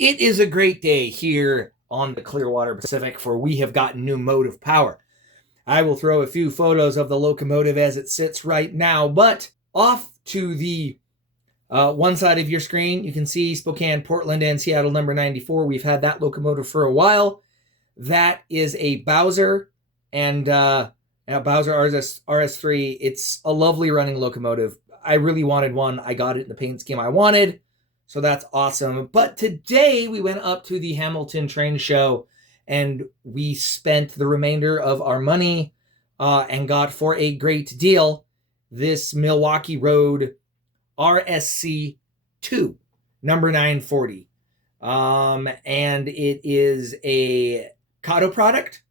It is a great day here on the Clearwater Pacific, for we have got new motive power. I will throw a few photos of the locomotive as it sits right now, but off to the one side of your screen, you can see Spokane, Portland, and Seattle number 94. We've had that locomotive for a while. That is a Bowser and Bowser RS3. It's a lovely running locomotive. I really wanted one. I got it in the paint scheme I wanted. So that's awesome. But today we went up to the Hamilton Train Show and we spent the remainder of our money and got for a great deal this Milwaukee Road RSC 2, number 940. And it is a Kato product,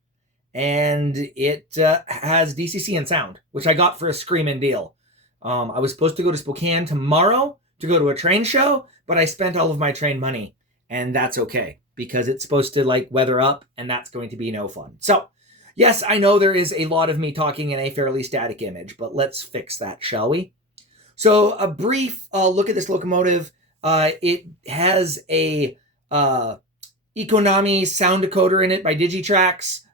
and it has DCC and sound, which I got for a screaming deal. I was supposed to go to Spokane tomorrow to go to a train show, but I spent all of my train money, and that's okay because it's supposed to like weather up, and that's going to be no fun. So yes, I know there is a lot of me talking in a fairly static image, but let's fix that, shall we? So a brief look at this locomotive. It has a Econami sound decoder in it by Digitrax.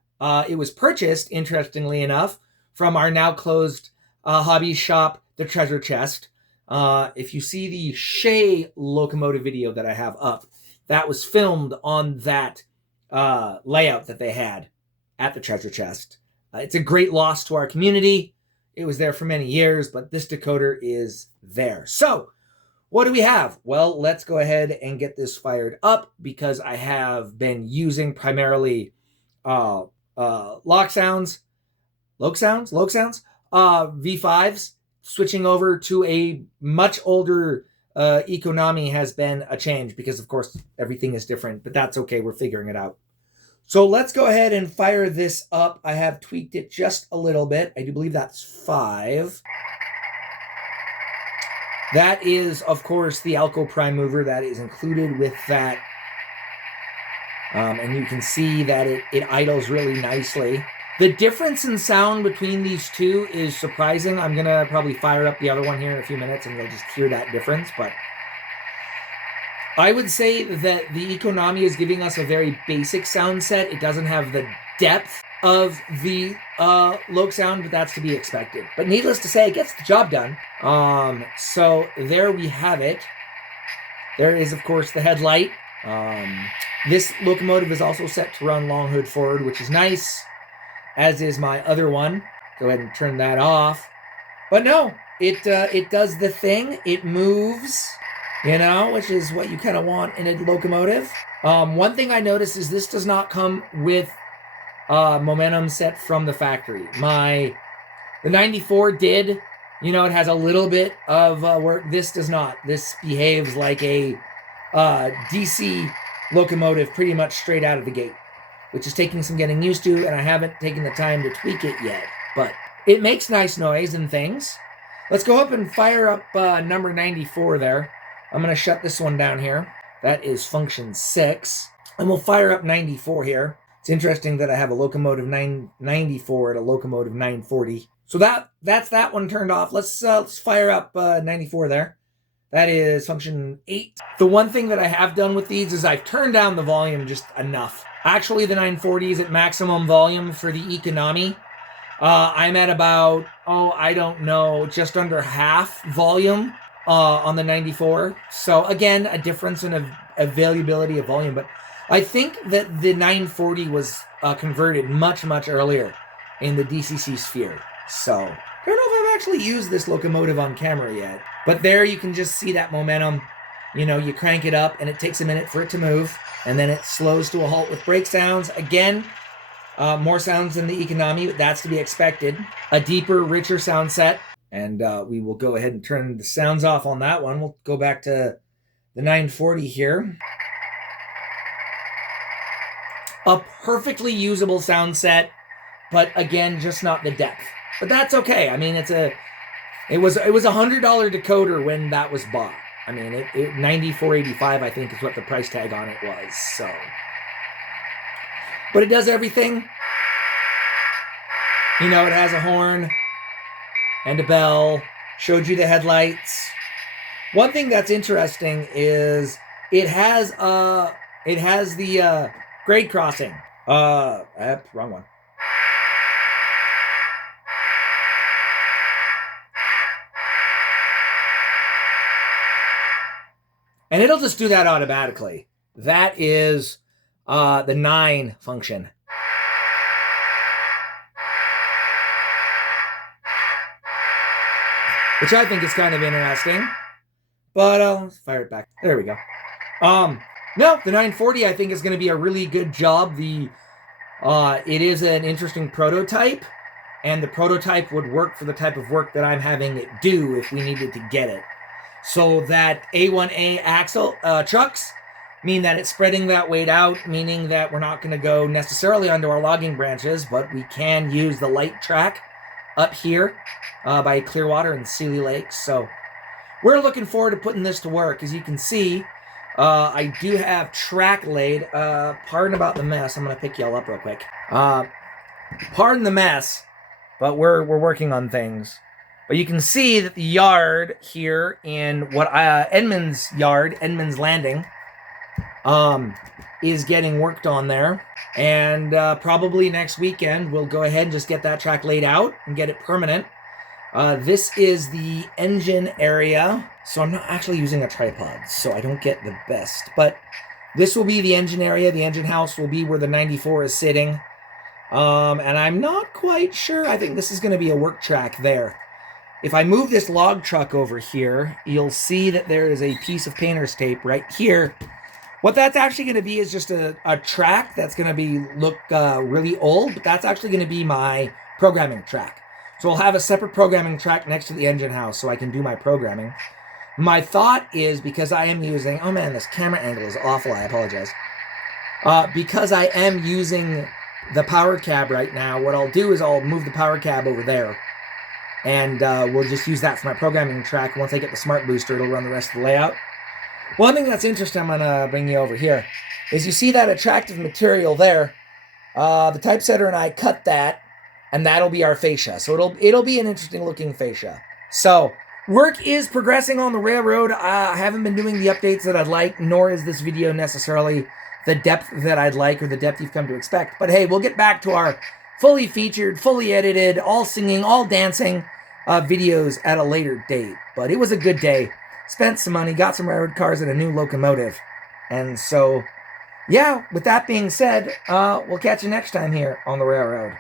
It was purchased, interestingly enough, from our now closed hobby shop, The Treasure Chest. If you see the Shea locomotive video that I have up, that was filmed on that layout that they had at the Treasure Chest. It's a great loss to our community. It was there for many years, but this decoder is there. So what do we have? Well, let's go ahead and get this fired up because I have been using primarily V5s, V5s. Switching over to a much older Econami has been a change because, of course, everything is different, but that's okay. We're figuring it out. So let's go ahead and fire this up. I have tweaked it just a little bit. I do believe that's 5. That is, of course, the Alco Prime Mover that is included with that. And you can see that it idles really nicely. The difference in sound between these two is surprising. I'm going to probably fire up the other one here in a few minutes and you'll just hear that difference. But I would say that the Econami is giving us a very basic sound set. It doesn't have the depth of the Loke sound, but that's to be expected. But needless to say, it gets the job done. So there we have it. There is, of course, the headlight. This locomotive is also set to run long hood forward, which is nice, as is my other one. Go ahead and turn that off. But no, it does the thing. It moves, which is what you kind of want in a locomotive. One thing I noticed is this does not come with momentum set from the factory. The 94 did. It has a little bit of work. This does not. This behaves like a DC locomotive pretty much straight out of the gate, which is taking some getting used to, and I haven't taken the time to tweak it yet. But it makes nice noise and things. Let's go up and fire up number 94 there. I'm going to shut this one down here. That is function 6. And we'll fire up 94 here. It's interesting that I have a locomotive 994 at a locomotive 940. So that's that one turned off. Let's fire up 94 there. That is function 8. The one thing that I have done with these is I've turned down the volume just enough. Actually, the 940 is at maximum volume for the Econami. I'm at about, I don't know, just under half volume on the 94. So again, a difference in availability of volume. But I think that the 940 was converted much, much earlier in the DCC sphere. So I don't know if I've actually used this locomotive on camera yet. But there you can just see that momentum. You crank it up and it takes a minute for it to move. And then it slows to a halt with brake sounds. Again, more sounds than the Econami, but that's to be expected. A deeper, richer sound set. And we will go ahead and turn the sounds off on that one. We'll go back to the 940 here. A perfectly usable sound set, but again, just not the depth. But that's okay. I mean, it was a $100 decoder when that was bought. I mean, it $94.85, I think, is what the price tag on it was. So, but it does everything. It has a horn and a bell. Showed you the headlights. One thing that's interesting is it has a It has the grade crossing. Wrong one. And it'll just do that automatically. That is the 9 function. Which I think is kind of interesting. But let's fire it back. There we go. No, the 940 I think is going to be a really good job. It is an interesting prototype, and the prototype would work for the type of work that I'm having it do if we needed to get it. So that A1A axle trucks mean that it's spreading that weight out, meaning that we're not going to go necessarily onto our logging branches, but we can use the light track up here by Clearwater and Sealy Lakes. So we're looking forward to putting this to work. As you can see, I do have track laid. Pardon about the mess. I'm going to pick y'all up real quick. Pardon the mess, but we're working on things. But you can see that the yard here in what Edmund's yard, Edmund's Landing, is getting worked on there. And probably next weekend, we'll go ahead and just get that track laid out and get it permanent. This is the engine area. So I'm not actually using a tripod, so I don't get the best. But this will be the engine area. The engine house will be where the 94 is sitting. And I'm not quite sure. I think this is going to be a work track there. If I move this log truck over here, you'll see that there is a piece of painter's tape right here. What that's actually going to be is just a track that's going to look really old, but that's actually going to be my programming track. So I'll have a separate programming track next to the engine house so I can do my programming. My thought is, because I am using... Oh man, this camera angle is awful. I apologize. Because I am using the power cab right now, what I'll do is I'll move the power cab over there. And we'll just use that for my programming track. Once I get the smart booster, it'll run the rest of the layout. One thing that's interesting, I'm going to bring you over here, is you see that attractive material there. The typesetter and I cut that, and that'll be our fascia. So it'll be an interesting looking fascia. So work is progressing on the railroad. I haven't been doing the updates that I'd like, nor is this video necessarily the depth that I'd like or the depth you've come to expect. But hey, we'll get back to our fully featured, fully edited, all singing, all dancing videos at a later date. But it was a good day. Spent some money, got some railroad cars and a new locomotive. And so, yeah, with that being said, we'll catch you next time here on the railroad.